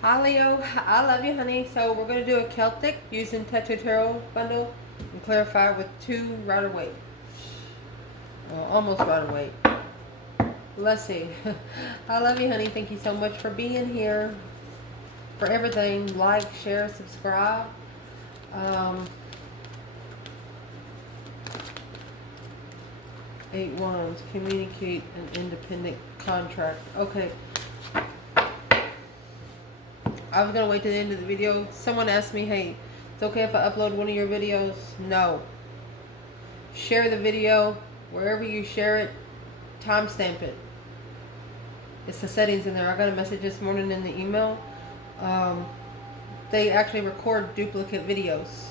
Hi Leo, I love you honey. So we're going to do a Celtic using Tarot bundle and clarify with 2 Rider-Waite. Almost Rider-Waite. Let's see. I love you honey. Thank you so much for being here. For everything. Like, share, subscribe. Um, 8 Wands. Communicate an independent contract. Okay. I was going to wait to the end of the video. Someone asked me, hey, it's okay if I upload one of your videos? No. Share the video. Wherever you share it, timestamp it. It's the settings in there. I got a message this morning in the email. They actually record duplicate videos.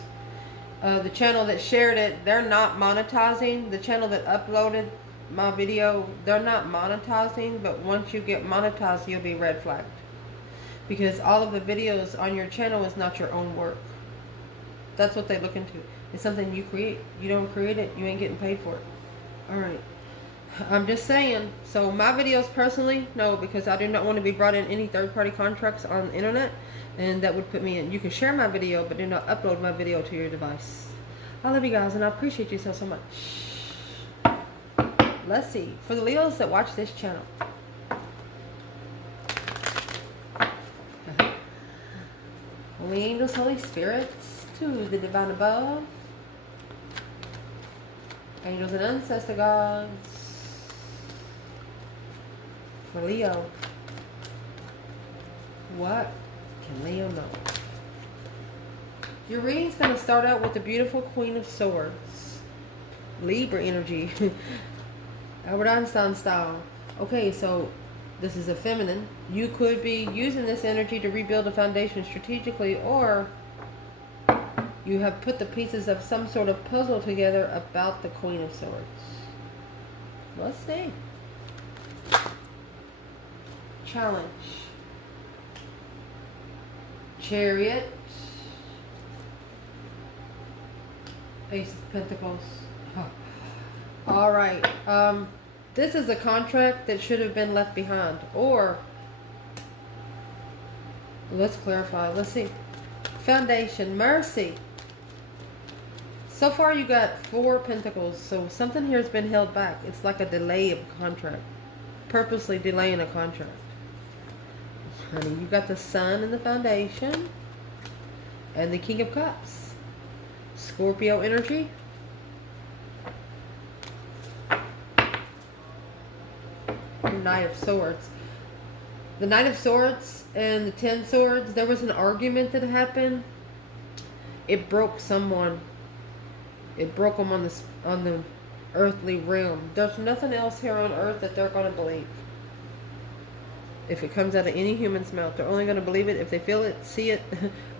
The channel that shared it, they're not monetizing. The channel that uploaded my video, they're not monetizing. But once you get monetized, you'll be red flagged. Because all of the videos on your channel is not your own work. That's what they look into. It's something you create. You don't create it, you ain't getting paid for it. Alright. I'm just saying. So my videos personally, no, because I do not want to be brought in any third-party contracts on the internet. And that would put me in. You can share my video, but do not upload my video to your device. I love you guys, and I appreciate you so much. Let's see. For the Leos that watch this channel. Holy angels, Holy spirits, to the divine above. Angels and ancestor gods. For Leo. What can Leo know? Your reading's going to start out with the beautiful Queen of Swords. Libra energy. Albert Einstein style. Okay, so this is a feminine. You could be using this energy to rebuild a foundation strategically, or you have put the pieces of some sort of puzzle together about the Queen of Swords. Let's see. Challenge. Chariot. Ace of Pentacles. All right. This is a contract that should have been left behind. Or, let's clarify. Let's see. Foundation. Mercy. So far you got 4 Pentacles. So something here has been held back. It's like a delay of a contract. Purposely delaying a contract. Honey, you got the Sun in the Foundation. And the King of Cups. Scorpio energy. Knight of Swords. The Knight of Swords and the 10 Swords, there was an argument that happened. It broke someone. It broke them on the earthly realm. There's nothing else here on earth that they're going to believe. If it comes out of any human's mouth, they're only going to believe it if they feel it, see it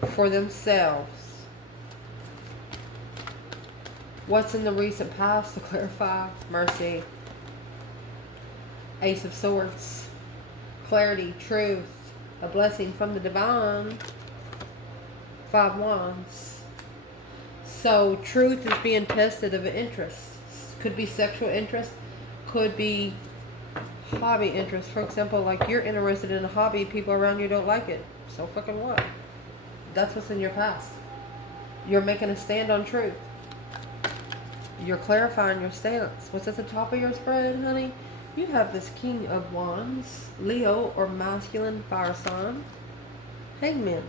for themselves. What's in the recent past to clarify? Mercy. Ace of Swords. Clarity, truth, a blessing from the divine. 5 Wands. So truth is being tested of an interest. Could be sexual interest. Could be hobby interest. For example, like you're interested in a hobby, people around you don't like it. So fucking what? That's what's in your past. You're making a stand on truth. You're clarifying your stance. What's at the top of your spread, honey? You have this King of Wands, Leo or masculine fire sign, Hangman.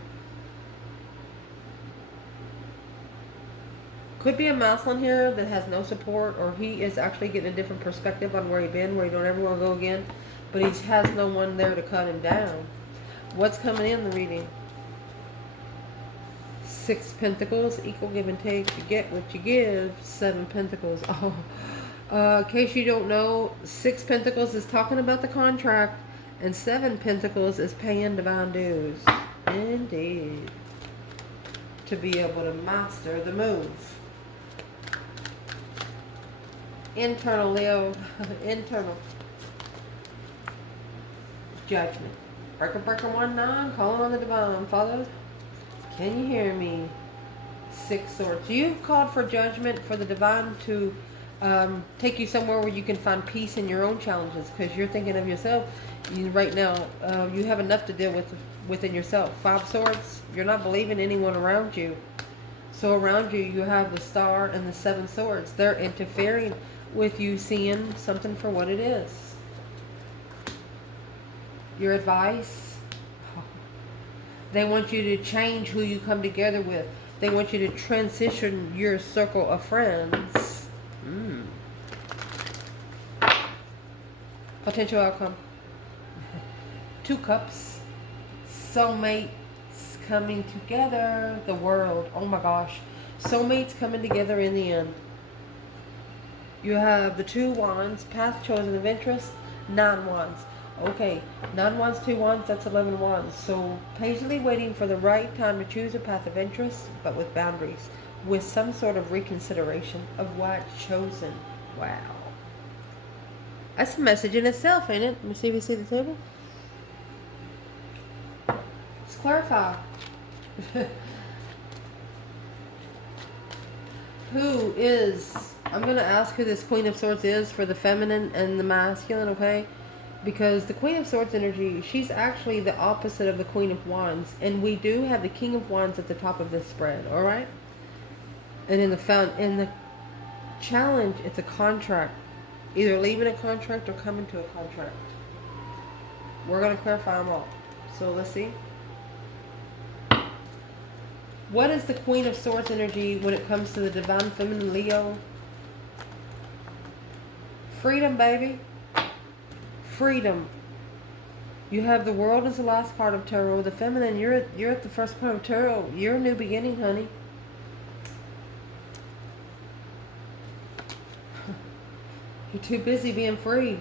Could be a masculine here that has no support, or he is actually getting a different perspective on where he's been, where he don't ever want to go again, but he has no one there to cut him down. What's coming in the reading? 6 Pentacles, equal give and take. You get what you give. 7 Pentacles. Oh. In case you don't know, 6 Pentacles is talking about the contract, and 7 Pentacles is paying divine dues. Indeed. To be able to master the move. Internal, Leo. Internal. Judgment. Breaker, breaker, 1-9. Calling on the divine. Father, can you hear me? 6 Swords. You've called for judgment for the divine to Take you somewhere where you can find peace in your own challenges, because you're thinking of yourself. Right now, you have enough to deal with within yourself. 5 swords, you're not believing anyone around you. So around you, you have the star and the 7 swords. They're interfering with you seeing something for what it is. Your advice, they want you to change who you come together with. They want you to transition your circle of friends. Potential outcome. 2 cups. Soulmates coming together. The world. Oh my gosh. Soulmates coming together in the end. You have the 2 wands. Path chosen of interest. 9 wands. Okay. 9 wands, 2 wands. That's 11 wands. So patiently waiting for the right time to choose a path of interest, but with boundaries. With some sort of reconsideration of what's chosen. Wow. That's a message in itself, ain't it? Let me see if you see the table. Let's clarify. Who is... I'm going to ask who this Queen of Swords is for the feminine and the masculine, okay? Because the Queen of Swords energy, she's actually the opposite of the Queen of Wands. And we do have the King of Wands at the top of this spread, alright? And in the challenge, it's a contract. Either leaving a contract or coming to a contract. We're going to clarify them all. So let's see. What is the Queen of Swords energy when it comes to the Divine Feminine Leo? Freedom, baby. Freedom. You have the World as the last card of tarot. The Feminine, you're at the first card of tarot. You're a new beginning, honey. You're too busy being free.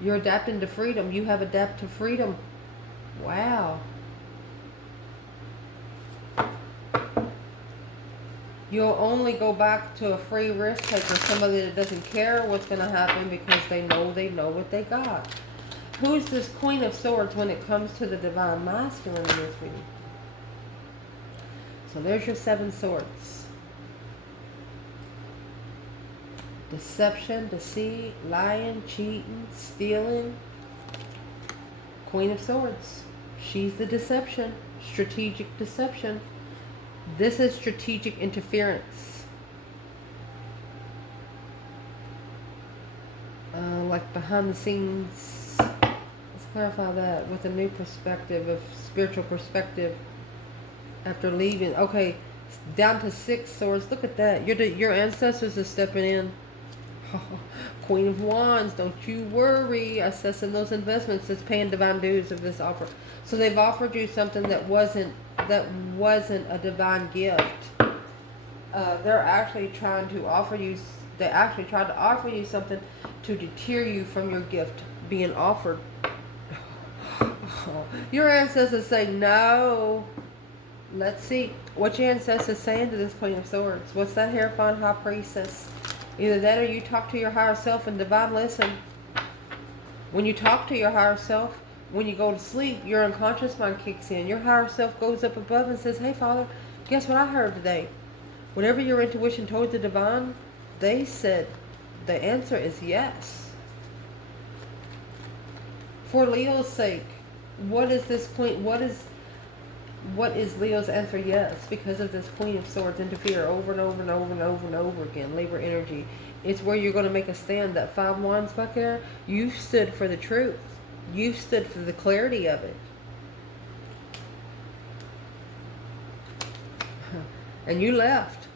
You're adapting to freedom. You have adapted to freedom. Wow. You'll only go back to a free risk taker, somebody that doesn't care what's going to happen because they know what they got. Who's this Queen of Swords when it comes to the Divine Masculine in this reading? So there's your 7 swords. Deception, deceit, lying, cheating, stealing. Queen of Swords. She's the deception. Strategic deception. This is strategic interference. Like behind the scenes. Let's clarify that with a new perspective, of spiritual perspective. After leaving. Okay, down to 6 swords. Look at that. Your ancestors are stepping in. Queen of Wands, don't you worry. Assessing those investments. It's paying divine dues of this offer. So they've offered you something that wasn't a divine gift. They're actually trying to offer you. They actually tried to offer you something to deter you from your gift being offered. Your ancestors say no. Let's see what your ancestors saying to this Queen of Swords. What's that Hierophant High Priestess? Either that or you talk to your higher self and divine listen. When you talk to your higher self, when you go to sleep, your unconscious mind kicks in. Your higher self goes up above and says, hey, Father, guess what I heard today? Whenever your intuition told the divine, they said the answer is yes. For Leo's sake, what is this Queen? What is Leo's answer? Yes, because of this Queen of Swords interfere over and over and over and over and over again. Labor energy. It's where you're going to make a stand. That 5 wands back there, you stood for the truth. You stood for the clarity of it. And you left.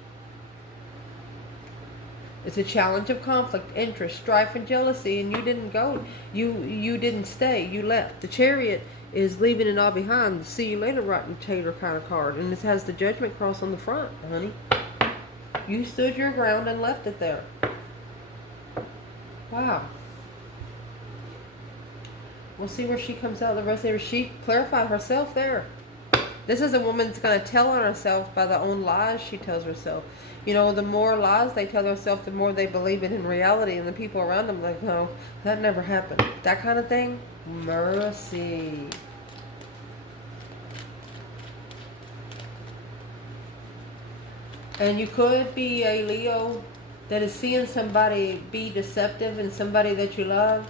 It's a challenge of conflict, interest, strife, and jealousy, and you didn't go. You didn't stay. You left. The Chariot is leaving it all behind. See you later, rotten tater kind of card. And it has the Judgment cross on the front, honey. You stood your ground and left it there. Wow. We'll see where she comes out the rest of her. She clarified herself there. This is a woman that's going to tell on herself by the own lies she tells herself. You know, the more lies they tell themselves, the more they believe it in reality. And the people around them like, no, that never happened. That kind of thing. Mercy. And you could be a Leo that is seeing somebody be deceptive and somebody that you love,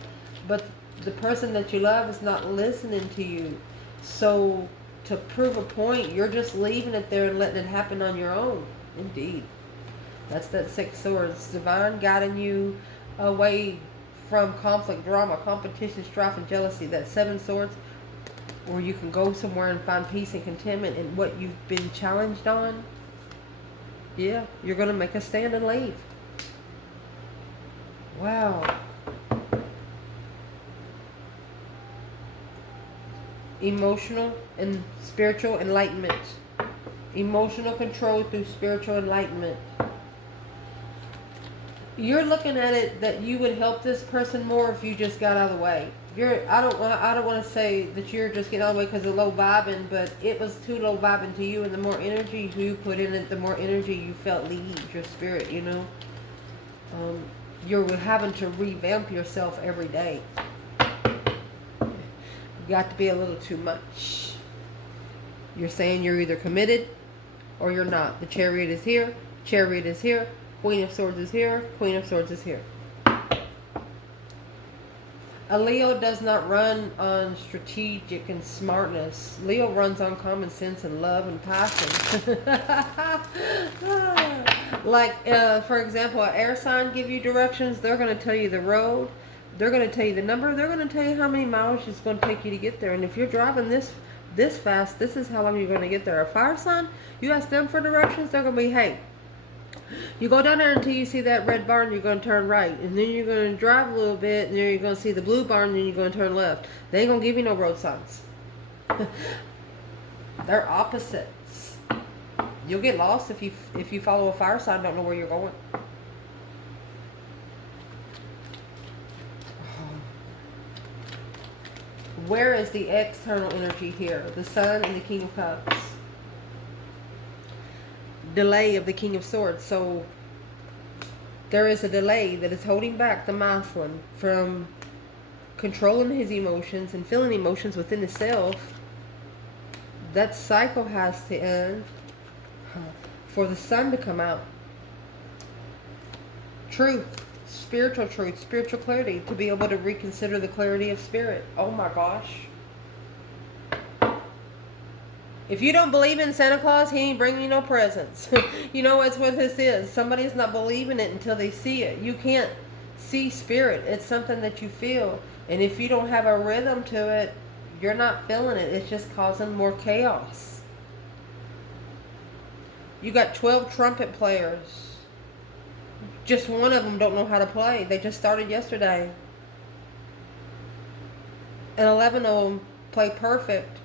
but the person that you love is not listening to you. So to prove a point, you're just leaving it there and letting it happen on your own. Indeed. That's that 6 swords. Divine guiding you away from conflict, drama, competition, strife, and jealousy. That 7 swords, where you can go somewhere and find peace and contentment in what you've been challenged on. Yeah, you're going to make a stand and leave. Wow. Emotional and spiritual enlightenment. Emotional control through spiritual enlightenment. You're looking at it that you would help this person more if you just got out of the way. I don't want to say that you're just getting out of the way because of low vibing, but it was too low vibing to you, and the more energy you put in it, the more energy you felt leave your spirit, you know. You're having to revamp yourself every day. You got to be a little too much. You're saying you're either committed or you're not. The Chariot is here. Chariot is here. Queen of Swords is here. Queen of Swords is here. A Leo does not run on strategic and smartness. Leo runs on common sense and love and passion. Like, for example, an air sign give you directions. They're going to tell you the road. They're going to tell you the number. They're going to tell you how many miles it's going to take you to get there. And if you're driving this fast, this is how long you're going to get there. A fire sign, you ask them for directions, they're going to be, hey, you go down there until you see that red barn, you're going to turn right. And then you're going to drive a little bit, and then you're going to see the blue barn, and then you're going to turn left. They ain't going to give you no road signs. They're opposites. You'll get lost if you follow a fire sign, don't know where you're going. Where is the external energy here? The Sun and the King of Cups. Delay of the King of Swords. So there is a delay that is holding back the masculine from controlling his emotions and feeling emotions within himself. That cycle has to end for the Sun to come out. Truth. Spiritual truth, spiritual clarity, to be able to reconsider the clarity of spirit. Oh my gosh. If you don't believe in Santa Claus, he ain't bringing you no presents. You know, that's what this is. Somebody's not believing it until they see it. You can't see spirit. It's something that you feel. And if you don't have a rhythm to it, you're not feeling it. It's just causing more chaos. You got 12 trumpet players. Just one of them don't know how to play. They just started yesterday. And 11 of them play perfect.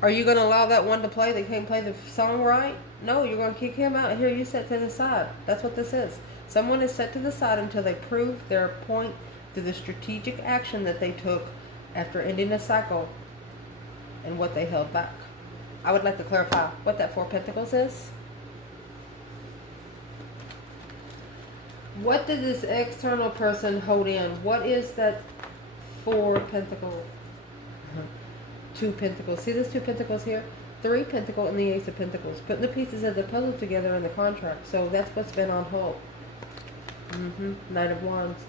Are you going to allow that one to play? They can't play the song right? No, you're going to kick him out. Here, you set to the side. That's what this is. Someone is set to the side until they prove their point through the strategic action that they took after ending a cycle and what they held back. I would like to clarify what that 4 Pentacles is. What did this external person hold in? What is that 4 Pentacles? 2 Pentacles. See this 2 Pentacles here? 3 Pentacles and the Ace of Pentacles. Putting the pieces of the puzzle together in the contract. So that's what's been on hold. Knight of Wands.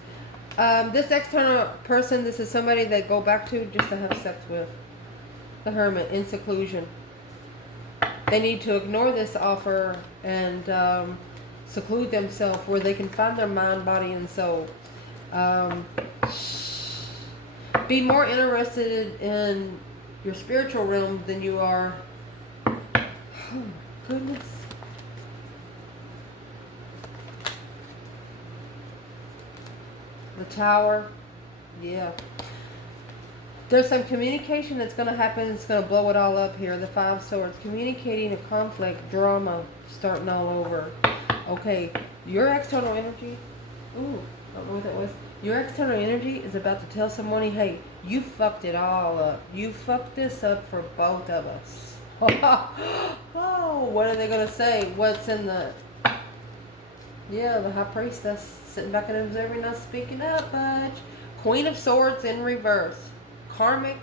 This external person, this is somebody they go back to just to have sex with. The Hermit, in seclusion. They need to ignore this offer and seclude themselves where they can find their mind, body, and soul. Be more interested in your spiritual realm than you are. Oh, goodness. The Tower. Yeah. There's some communication that's going to happen. It's going to blow it all up here. The 5 Swords. Communicating a conflict, drama, starting all over. Okay, your external energy, ooh, I don't know what that was. Your external energy is about to tell somebody, hey, you fucked it all up. You fucked this up for both of us. Oh, what are they going to say? What's in the, yeah, the High Priestess sitting back and observing, not speaking up much. Queen of Swords in reverse. Karmic,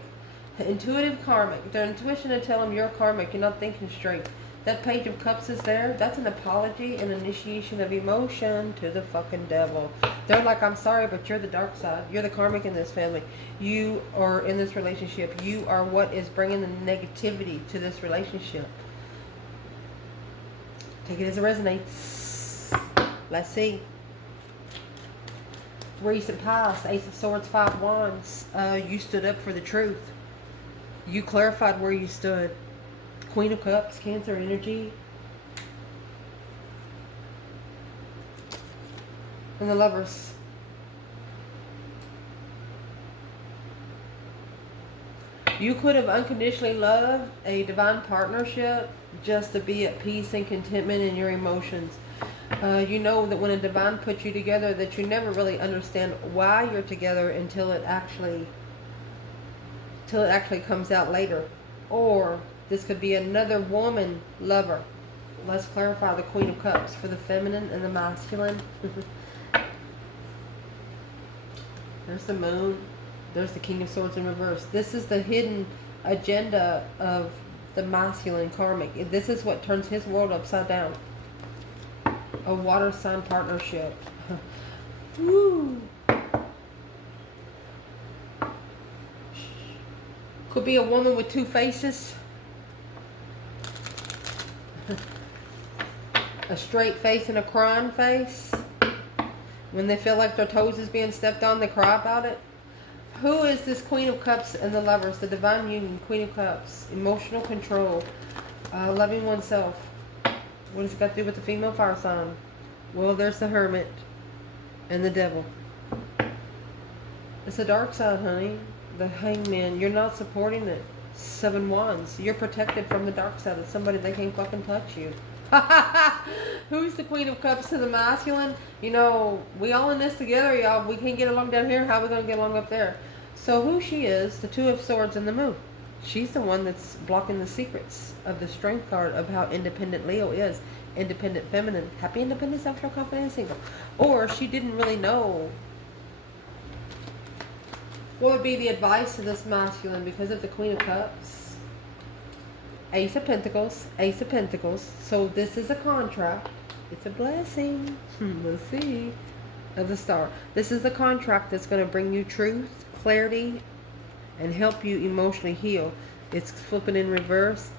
intuitive karmic. Their intuition to tell them you're karmic. You're not thinking straight. That Page of Cups is there. That's an apology and initiation of emotion to the fucking devil. They're like, I'm sorry, but you're the dark side. You're the karmic in this family. You are in this relationship. You are what is bringing the negativity to this relationship. Take it as it resonates. Let's see. Recent past, Ace of Swords, 5 Wands. You stood up for the truth. You clarified where you stood. Queen of Cups, Cancer energy. And the Lovers. You could have unconditionally loved a divine partnership just to be at peace and contentment in your emotions. You know that when a divine puts you together, that you never really understand why you're together until it actually comes out later. Or this could be another woman lover. Let's clarify the Queen of Cups for the feminine and the masculine. There's the Moon. There's the King of Swords in reverse. This is the hidden agenda of the masculine karmic. This is what turns his world upside down. A water sign partnership. Woo. Could be a woman with 2 faces. A straight face and a crying face. When they feel like their toes is being stepped on, they cry about it. Who is this Queen of Cups and the Lovers? The Divine Union, Queen of Cups. Emotional control. Loving oneself. What does it got to do with the female fire sign? Well, there's the Hermit and the Devil. It's the dark side, honey. The Hangman. You're not supporting it. 7 Wands. You're protected from the dark side. It's somebody that can't fucking touch you. Who's the Queen of Cups to the masculine? You know, we all in this together, y'all. We can't get along down here. How are we going to get along up there? So who she is, the 2 of Swords and the Moon. She's the one that's blocking the secrets of the Strength card of how independent Leo is. Independent feminine. Happy, independent, sexual, confident, and single. Or she didn't really know. What would be the advice to this masculine because of the Queen of Cups? Ace of Pentacles. Ace of Pentacles. So this is a contract. It's a blessing. Let's see. Of the Star. This is a contract that's going to bring you truth, clarity, and help you emotionally heal. It's flipping in reverse.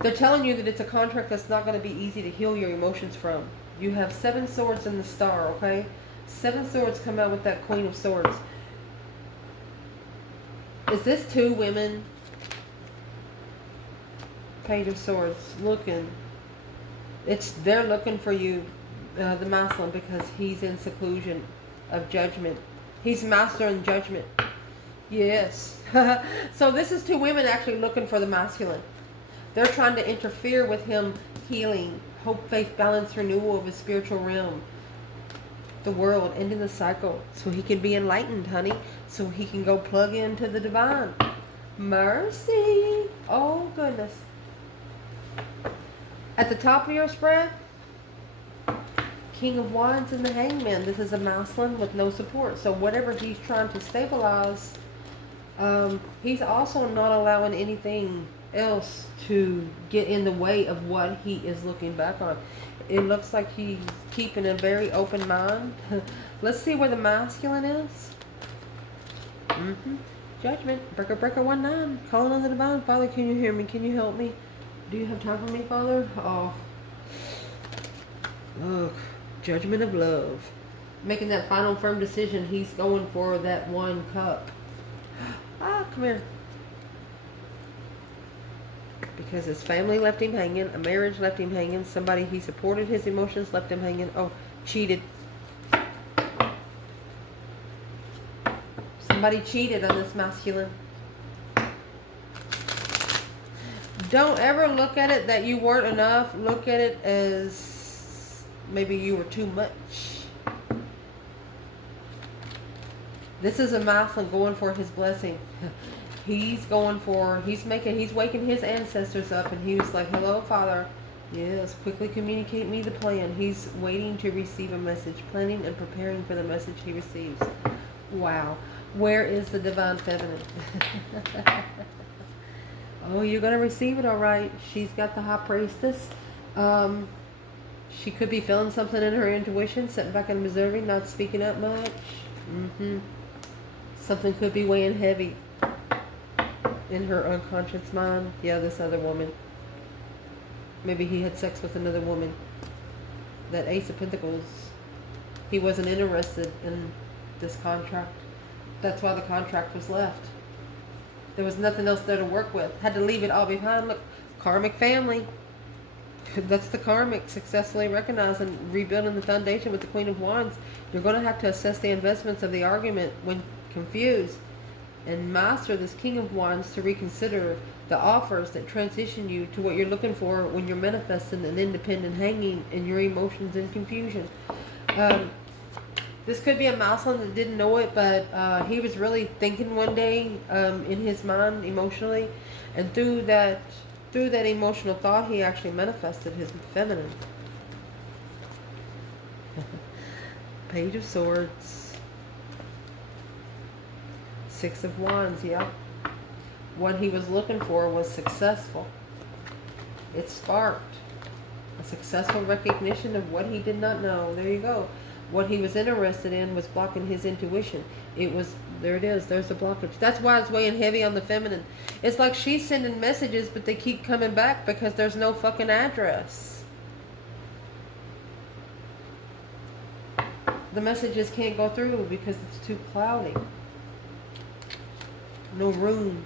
They're telling you that it's a contract that's not going to be easy to heal your emotions from. You have 7 swords in the Star, okay? 7 swords come out with that Queen of Swords. Is this 2 women? Page of Swords. Looking. They're looking for you, the masculine, because he's in seclusion of judgment. He's master in judgment. Yes. So this is 2 women actually looking for the masculine. They're trying to interfere with him healing. Hope, faith, balance, renewal of his spiritual realm. The world, ending the cycle. So he can be enlightened, honey. So he can go plug into the divine. Mercy. Oh, goodness. At the top of your spread, King of Wands and the Hangman. This is a masculine with no support. So whatever he's trying to stabilize, he's also not allowing anything else to get in the way of what he is looking back on. It looks like he's keeping a very open mind. Let's see where the masculine is. Judgment. Breaker, breaker, 1-9. Calling on the divine. Father, can you hear me? Can you help me? Do you have time for me, Father? Oh. Look. Judgment of love. Making that final firm decision. He's going for that 1 cup. Ah, come here. Because his family left him hanging. A marriage left him hanging. Somebody he supported his emotions left him hanging. Oh, cheated. Somebody cheated on this masculine. Don't ever look at it that you weren't enough. Look at it as maybe you were too much. This is a masculine going for his blessing. He's waking his ancestors up, and he was like, hello, Father. Yes, quickly communicate me the plan. He's waiting to receive a message, planning and preparing for the message he receives. Wow. Where is the divine feminine? Oh, you're going to receive it all right. She's got the high priestess. She could be feeling something in her intuition, sitting back and observing, not speaking up much. Something could be weighing heavy in her unconscious mind. Yeah, this other woman. Maybe he had sex with another woman. That Ace of Pentacles. He wasn't interested in this contract. That's why the contract was left. There was nothing else there to work with. Had to leave it all behind. Look, karmic family. That's the karmic, successfully recognizing, rebuilding the foundation with the Queen of Wands. You're going to have to assess the investments of the argument when confused and master this King of Wands to reconsider the offers that transition you to what you're looking for when you're manifesting an independent hanging in your emotions and confusion. This could be a Mousseline that didn't know it, but he was really thinking one day in his mind emotionally, and through that emotional thought, he actually manifested his feminine. Page of Swords. Six of Wands, yeah. What he was looking for was successful. It sparked a successful recognition of what he did not know. There you go. What he was interested in was blocking his intuition. It was, there it is, there's the blockage. That's why it's weighing heavy on the feminine. It's like she's sending messages, but they keep coming back because there's no fucking address. The messages can't go through because it's too cloudy. No room.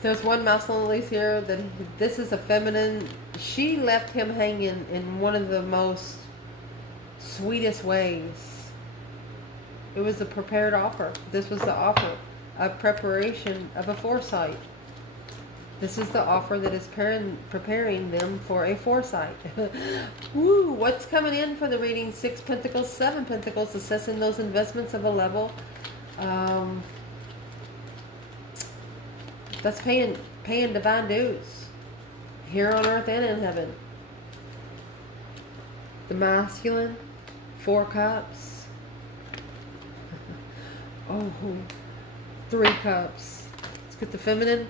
There's one Mousseline Elise here that this is a feminine. She left him hanging in one of the most sweetest ways. It was a prepared offer. This was the offer, a preparation of a foresight. This is the offer that is preparing them for a foresight. Woo! What's coming in for the reading? 6 Pentacles, 7 Pentacles, assessing those investments of a level. That's paying divine dues here on earth and in heaven. The masculine, 4 cups. Oh, 3 cups. Let's get the feminine.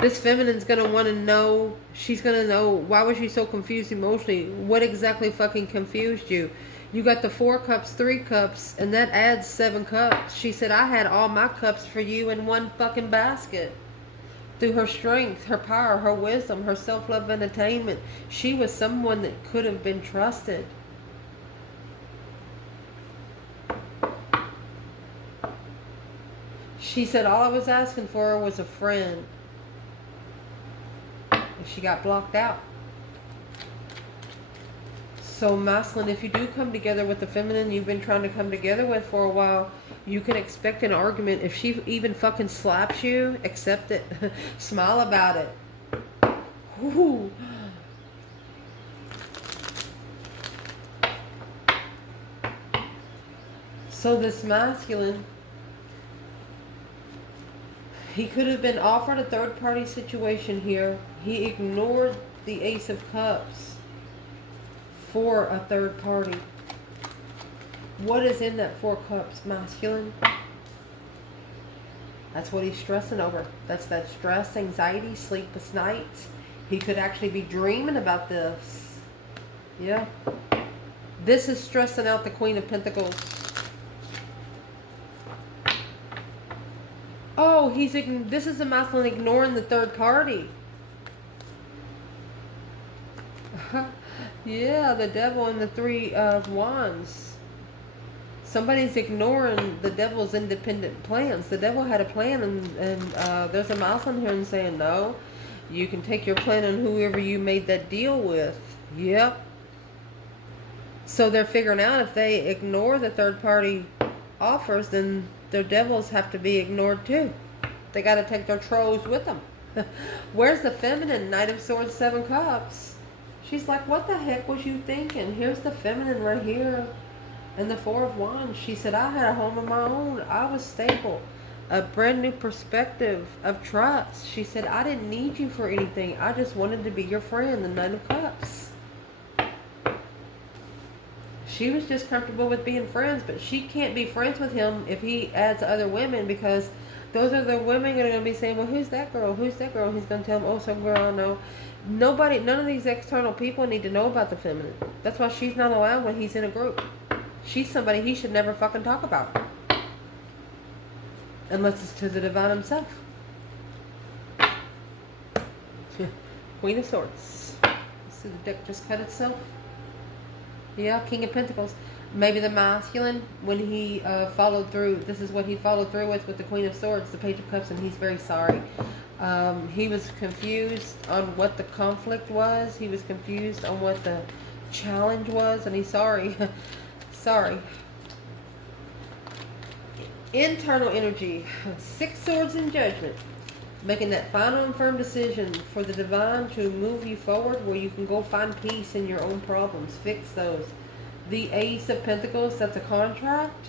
This feminine's going to want to know, she's going to know, why was you so confused emotionally? What exactly fucking confused you? You got the 4 cups, 3 cups, and that adds 7 cups. She said, I had all my cups for you in one fucking basket. Through her strength, her power, her wisdom, her self-love and attainment, she was someone that could have been trusted. She said, all I was asking for her was a friend. And she got blocked out. So masculine, if you do come together with the feminine you've been trying to come together with for a while, you can expect an argument. If she even fucking slaps you, accept it. Smile about it. Ooh. So this masculine, he could have been offered a third-party situation here. He ignored the Ace of Cups for a third party. What is in that 4 cups, masculine? That's what he's stressing over. That's that stress, anxiety, sleepless nights. He could actually be dreaming about this. Yeah. This is stressing out the Queen of Pentacles. Oh, this is a masculine ignoring the third party. Yeah, the devil and the 3 of Wands. Somebody's ignoring the devil's independent plans. The devil had a plan, and there's a mouse on here and saying, no, you can take your plan on whoever you made that deal with. Yep. So they're figuring out if they ignore the third party offers, then their devils have to be ignored too. They got to take their trolls with them. Where's the feminine? Knight of Swords, 7 cups. She's like, what the heck was you thinking? Here's the feminine right here. And the 4 of Wands. She said, I had a home of my own. I was stable. a brand new perspective of trust. She said, I didn't need you for anything. I just wanted to be your friend, the Nine of Cups. She was just comfortable with being friends, but she can't be friends with him if he adds other women, because those are the women that are going to be saying, well, who's that girl? Who's that girl? He's going to tell them, oh, some girl I know. Nobody, none of these external people need to know about the feminine. That's why she's not allowed when he's in a group. She's somebody he should never fucking talk about. Unless it's to the divine himself. Queen of Swords. See the deck just cut itself? Yeah, King of Pentacles. Maybe the masculine, when he followed through, this is what he followed through with the Queen of Swords, the Page of Cups, and he's very sorry. He was confused on what the conflict was. He was confused on what the challenge was, and he's sorry. Sorry. Internal energy. 6 swords in Judgment. Making that final and firm decision for the divine to move you forward, where you can go find peace in your own problems. Fix those. The Ace of Pentacles, that's a contract.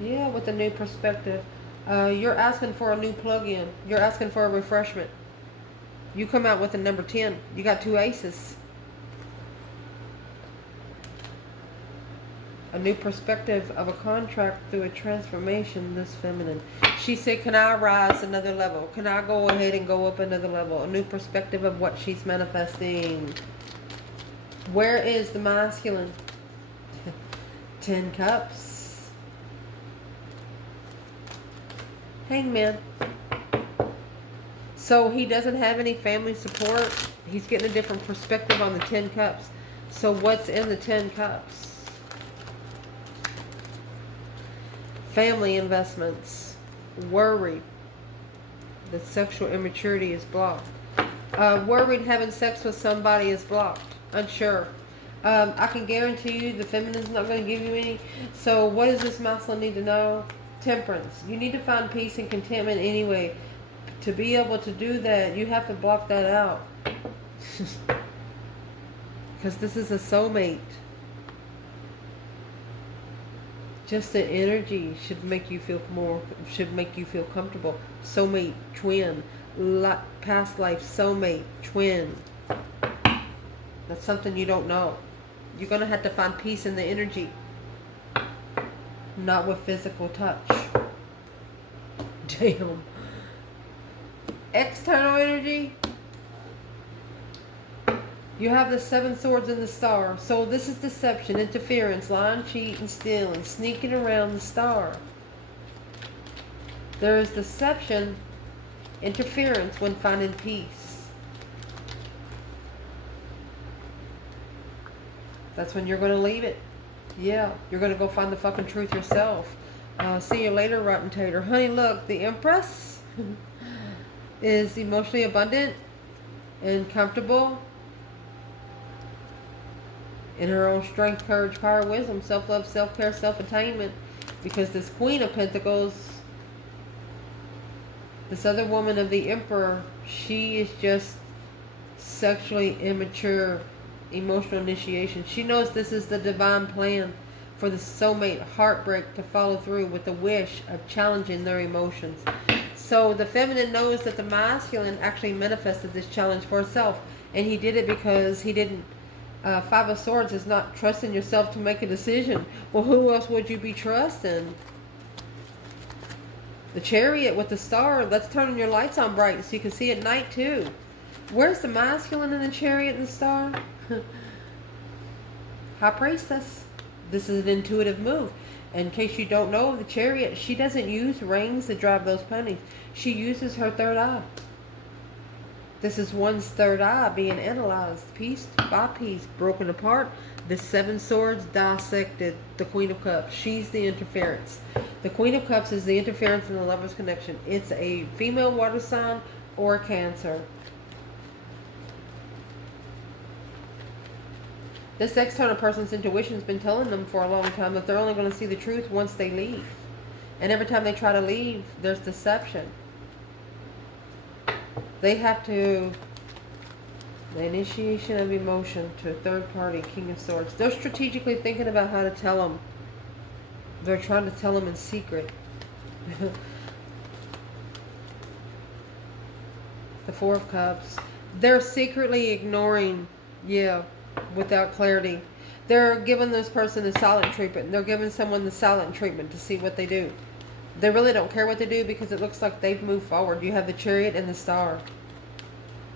Yeah, with a new perspective. You're asking for a new plug-in. You're asking for a refreshment. You come out with a number 10. You got 2 aces. A new perspective of a contract through a transformation, this feminine. She said, can I rise another level? Can I go ahead and go up another level? A new perspective of what she's manifesting. Where is the masculine? 10 cups. Hangman. So he doesn't have any family support. He's getting a different perspective on the 10 cups. So what's in the 10 cups? Family investments. Worried. The sexual immaturity is blocked. Worried having sex with somebody is blocked. Unsure. I can guarantee you the feminine's not going to give you any. So what does this masculine need to know? Temperance. You need to find peace and contentment anyway. To be able to do that, you have to block that out. Because this is a soulmate. Just the energy should make you feel comfortable. Soulmate, twin, past life, soulmate, twin. That's something you don't know. You're going to have to find peace in the energy. Not with physical touch. Damn. External energy. You have the 7 swords in the star. So this is deception, interference, lying, cheating, stealing, sneaking around the star. There is deception, interference when finding peace. That's when you're going to leave it. Yeah, you're going to go find the fucking truth yourself. See you later, rotten tater. Honey, look, the Empress is emotionally abundant and comfortable in her own strength, courage, power, wisdom, self-love, self-care, self-attainment. Because this Queen of Pentacles, this other woman of the Emperor, she is just sexually immature, emotional initiation. She knows this is the divine plan for the soulmate heartbreak to follow through with the wish of challenging their emotions. So the feminine knows that the masculine actually manifested this challenge for itself. And he did it because he didn't. 5 of Swords is not trusting yourself to make a decision. Well, who else would you be trusting? The Chariot with the star. Let's turn your lights on bright so you can see at night too. Where's the masculine in the Chariot and the star? High Priestess. This is an intuitive move. In case you don't know, the Chariot, she doesn't use reins to drive those ponies. She uses her third eye. This is one's third eye being analyzed piece by piece, broken apart. The 7 swords dissected the Queen of Cups. She's the interference. The Queen of Cups is the interference in the lover's connection. It's a female water sign or Cancer. This external person's intuition's been telling them for a long time that they're only going to see the truth once they leave. And every time they try to leave, there's deception. They have to, the initiation of emotion to a third party, King of Swords. They're strategically thinking about how to tell them. They're trying to tell them in secret. The Four of Cups. They're secretly ignoring, yeah, without clarity. They're giving this person the silent treatment. They're giving someone the silent treatment to see what they do. They really don't care what they do because it looks like they've moved forward. You have the Chariot and the Star.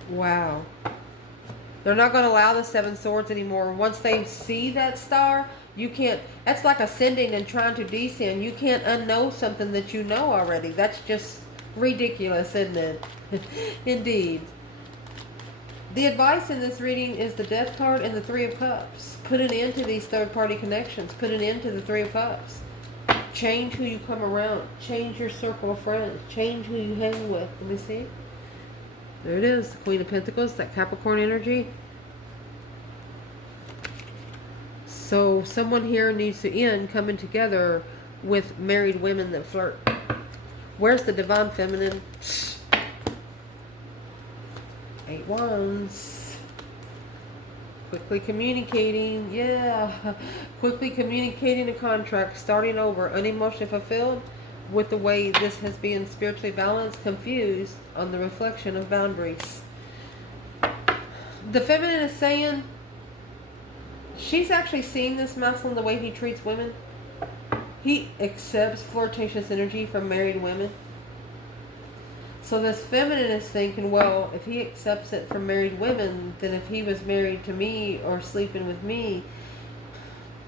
Wow. They're not going to allow the Seven Swords anymore. Once they see that star, you can't. That's like ascending and trying to descend. You can't unknow something that you know already. That's just ridiculous, isn't it? Indeed. The advice in this reading is the Death card and the Three of Cups. Put an end to these third-party connections. Put an end to the Three of Cups. Change who you come around. Change your circle of friends. Change who you hang with. Let me see. There it is. The Queen of Pentacles. That Capricorn energy. So someone here needs to end coming together with married women that flirt. Where's the Divine Feminine? 8 Wands. Quickly communicating. Yeah. Quickly communicating a contract. Starting over. Unemotionally fulfilled with the way this has been spiritually balanced. Confused on the reflection of boundaries. The Feminine is saying she's actually seeing this masculine the way he treats women. He accepts flirtatious energy from married women. So this Feminine is thinking, well, if he accepts it from married women, then if he was married to me or sleeping with me,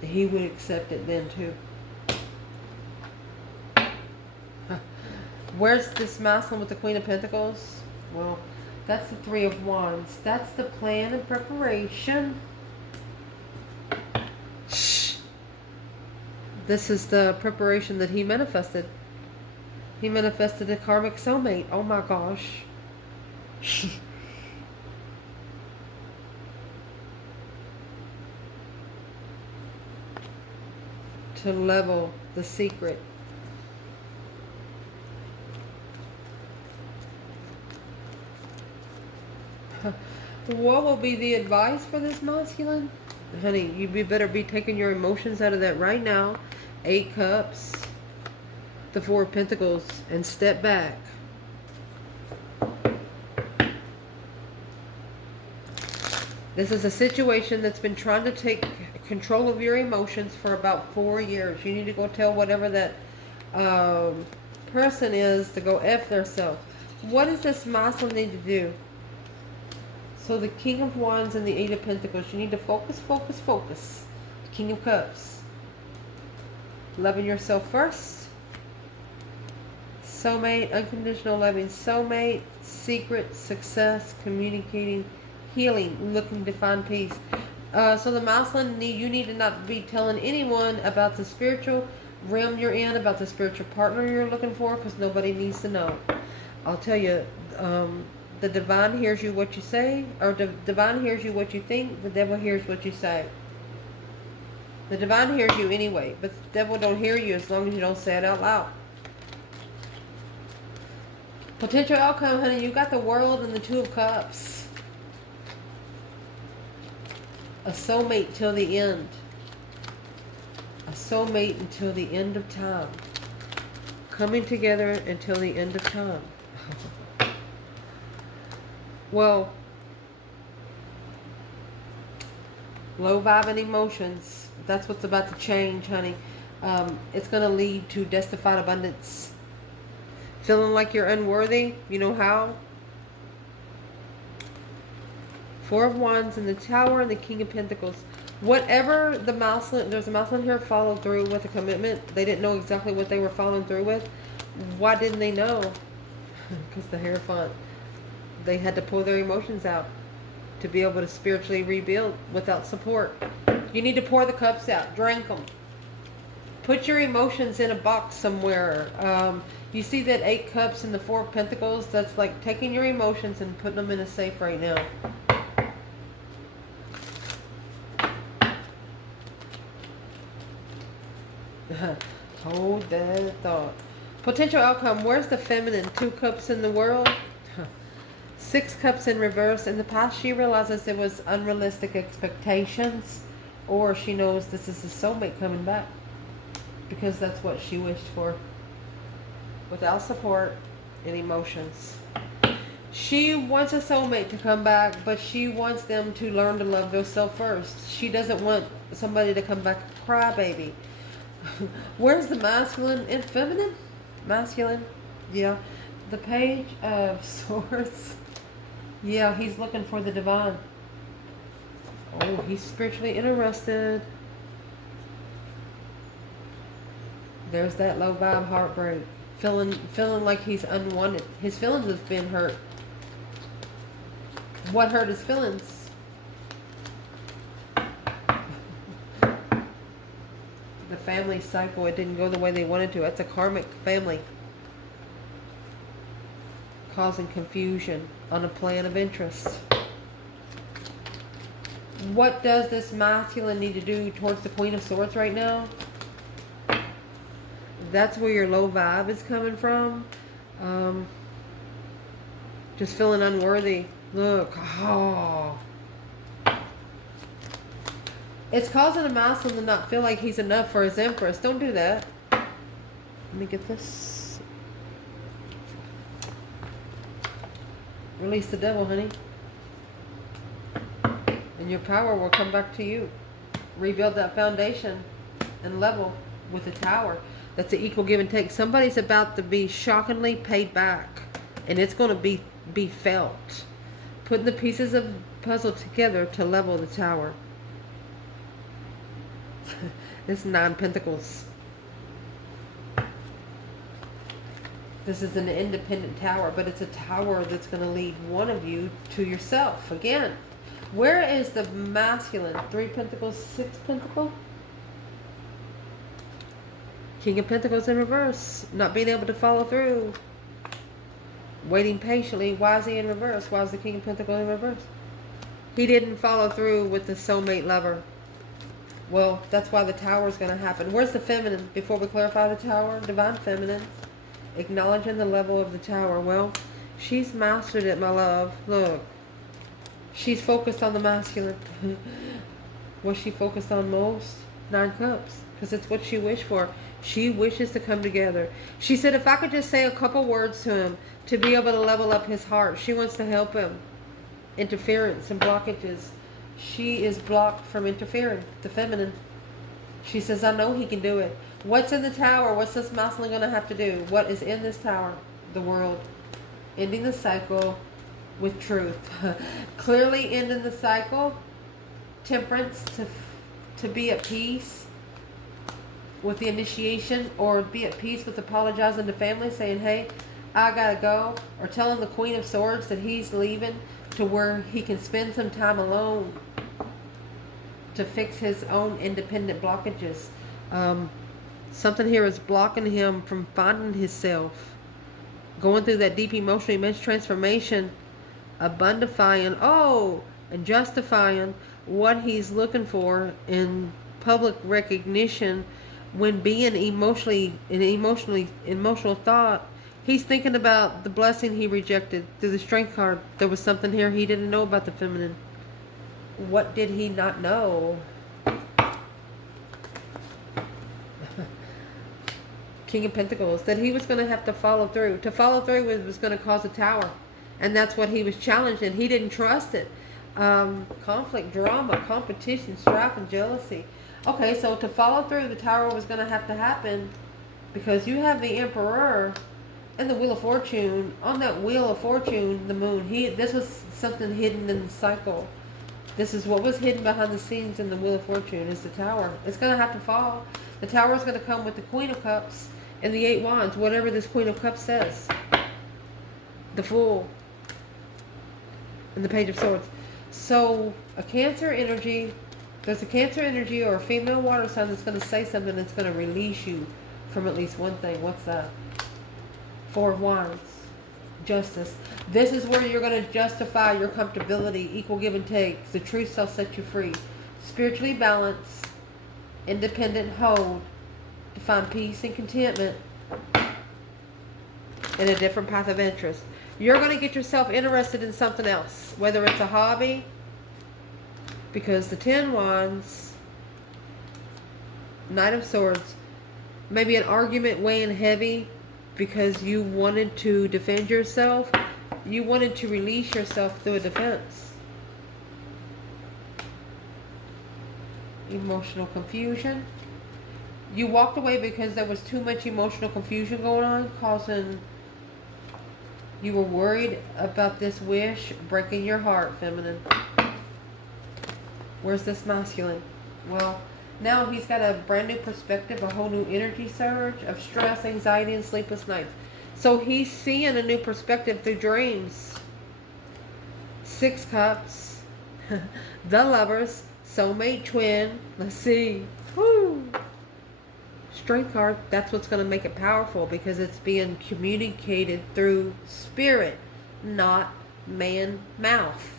he would accept it then too. Where's this masculine with the Queen of Pentacles? Well, that's the Three of Wands. That's the plan and preparation. This is the preparation that he manifested. He manifested a karmic soulmate. Oh my gosh. To level the secret. What will be the advice for this masculine? Honey, you better be taking your emotions out of that right now. 8 Cups. The Four of Pentacles. And step back. This is a situation that's been trying to take control of your emotions for about 4 years. You need to go tell whatever that person is to go F theirself. What does this masculine need to do? So the King of Wands and the 8 of Pentacles. You need to focus, focus, focus. King of Cups. Loving yourself first. Soulmate, unconditional loving soulmate. Secret, success, communicating, healing, looking to find peace. So the masculine, you need to not be telling anyone about the spiritual realm you're in, about the spiritual partner you're looking for, because nobody needs to know. I'll tell you, the divine hears you what you say, or the divine hears you what you think, the devil hears what you say. The divine hears you anyway, but the devil don't hear you as long as you don't say it out loud. Potential outcome, honey, you got the World and the Two of Cups. A soulmate till the end. A soulmate until the end of time. Coming together until the end of time. Well, low vibing emotions. That's what's about to change, honey. It's going to lead to destitute abundance. Feeling like you're unworthy. You know how? 4 of Wands and the Tower and the King of Pentacles. Whatever the masculine, there's a masculine here followed through with a commitment. They didn't know exactly what they were following through with. Why didn't they know? Because the Hierophant. They had to pull their emotions out to be able to spiritually rebuild without support. You need to pour the cups out. Drink them. Put your emotions in a box somewhere. You see that 8 Cups and the 4 of Pentacles? That's like taking your emotions and putting them in a safe right now. Hold that thought. Potential outcome. Where's the Feminine? 2 Cups in the World. 6 Cups in reverse. In the past, she realizes there was unrealistic expectations, or she knows this is a soulmate coming back because that's what she wished for. without support and emotions. She wants a soulmate to come back, but she wants them to learn to love themselves first. She doesn't want somebody to come back a crybaby. Where's the masculine and feminine? Masculine, yeah. The Page of Swords. Yeah, he's looking for the divine. Oh, he's spiritually interested. There's that low vibe heartbreak. Feeling like he's unwanted. His feelings have been hurt. What hurt his feelings? The family cycle, it didn't go the way they wanted to. That's a karmic family. Causing confusion on a plan of interest. What does this masculine need to do towards the Queen of Swords right now? That's where your low vibe is coming from. Just feeling unworthy. Look. Oh. It's causing a masculine to not feel like he's enough for his empress. Don't do that. Let me get this. Release the devil, honey. And your power will come back to you. Rebuild that foundation and level with the Tower. That's the equal give and take. Somebody's about to be shockingly paid back. And it's going to be felt. Putting the pieces of the puzzle together to level the Tower. It's 9 Pentacles. This is an independent tower, but it's a tower that's going to lead one of you to yourself. Again, where is the masculine? 3 Pentacles, 6 Pentacles? King of Pentacles in reverse. Not being able to follow through. Waiting patiently. Why is he in reverse? Why is the King of Pentacles in reverse? He didn't follow through with the soulmate lover. Well, that's why the Tower is going to happen. Where's the feminine? Before we clarify the Tower, divine feminine. Acknowledging the level of the Tower. Well, she's mastered it, my love. Look. She's focused on the masculine. What's she focused on most? 9 Cups. Because it's what she wished for. She wishes to come together. She said if I could just say a couple words to him to be able to level up his heart. She wants to help him. Interference and blockages. She is blocked from interfering. The feminine. She says, I know he can do it. What's in the Tower? What's this masculine going to have to do? What is in this Tower? The world. Ending the cycle with truth. Clearly ending the cycle. Temperance. To be at peace with the initiation. Or be at peace with apologizing to family. Saying, hey, I got to go. Or telling the Queen of Swords that he's leaving. To where he can spend some time alone. To fix his own independent blockages. Something here is blocking him from finding himself. Going through that deep emotional immense transformation. Abundifying, and justifying what he's looking for in public recognition. When being emotional thought. He's thinking about the blessing he rejected through the Strength card. There was something here he didn't know about the feminine. What did he not know? King of Pentacles. That he was going to have to follow through. To follow through was going to cause a Tower. And that's what he was challenged in. He didn't trust it. Conflict, drama, competition, strife, and jealousy. Okay, so to follow through, the Tower was going to have to happen. Because you have the Emperor and the Wheel of Fortune. On that Wheel of Fortune, the Moon. This was something hidden in the cycle. This is what was hidden behind the scenes in the Wheel of Fortune is the Tower. It's going to have to fall. The Tower is going to come with the Queen of Cups and the 8 Wands. Whatever this Queen of Cups says. The Fool. And the Page of Swords. So, a Cancer energy. There's a Cancer energy or a female water sign that's going to say something that's going to release you from at least one thing. What's that? 4 of Wands. Justice. This is where you're going to justify your comfortability. Equal give and take. The truth shall set you free. Spiritually balanced. Independent hold. To find peace and contentment. In a different path of interest. You're going to get yourself interested in something else. Whether it's a hobby. Because the 10 Wands. Knight of Swords. Maybe an argument weighing heavy because you wanted to defend yourself. You wanted to release yourself through a defense. Emotional confusion. You walked away because there was too much emotional confusion going on, causing... You were worried about this wish breaking your heart, feminine. Where's this masculine? Well, now he's got a brand new perspective, a whole new energy surge of stress, anxiety, and sleepless nights. So he's seeing a new perspective through dreams. 6 Cups, the Lovers, Soulmate Twin. Let's see. Woo! Strength card. That's what's going to make it powerful, because it's being communicated through spirit, not man mouth.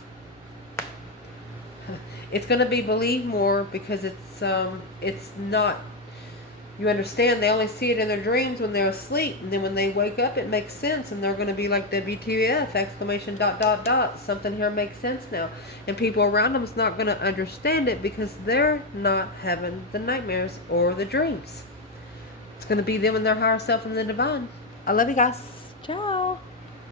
It's going to be believed more because it's not, you understand, they only see it in their dreams when they're asleep, and then when they wake up it makes sense, and they're going to be like WTF, exclamation dot dot dot, something here makes sense now. And people around them is not going to understand it because they're not having the nightmares or the dreams. It's going to be them and their higher self and the divine. I love you guys. Ciao.